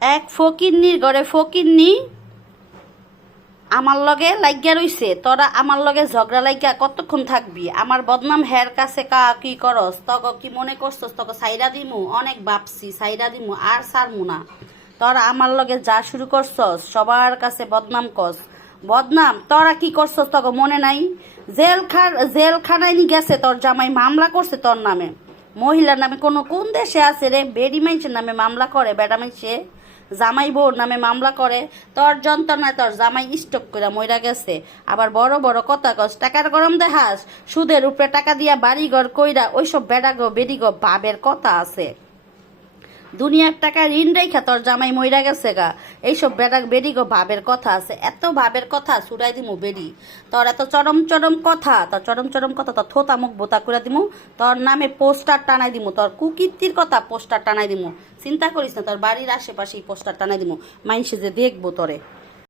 এক ফকিন্নির ঘরে ফকিন্নি আমার লগে লাগিয়া রইছে। তোরা আমার লগে ঝগড়া লাগিয়া কতক্ষণ থাকবি? আমার বদনাম হের কাছে কা কি করস? তক কি মনে করছস তক সাইরা দিমু? অনেক ভাবছি সাইরা দিমু, আর সারমু না। তোরা আমার লগে যা শুরু করছস সবার কাছে বদনাম কস। বদনাম তোরা কি করছস তক মনে নাই? জেলখানায় নি গেছে তোর জামাই, মামলা করছে তোর নামে। মহিলার নামে কোন দেশে আছে রে? বেডি মাইনসের নামে মামলা করে, বেডা মাইনসে জামাই বউর নামে মামলা করে। তোর যন্ত্রণায় তোর জামাই স্টক করে মইরা গেছে। আবার বড় বড় কথা কস, টাকার গরম দেখাস। সুদের উপরে টাকা দিয়া বাড়িঘর কইরা ওইসব বেডাগো বেডিগো ভাবের কথা আছে। দুনিয়ার টাকা ঋণ রেখা তোর জামাই মইরা গেছে গা। এইসব বেডিগো ভাবের কথা আছে। এত ভাবের কথা ছুড়াই দিমু বেডি। তোর এত চরম চরম কথা, তোর চরম চরম কথা তোর থোতা মুখ বোতা করে দিমু। তোর নামে পোস্টার টানাই দিমু, তোর কুকীর্তির কথা পোস্টার টানাই দিমু। চিন্তা করিস না, তোর বাড়ির আশেপাশেই পোস্টার টানাই দিমু, মাইনসে যে দেখবো তোরে।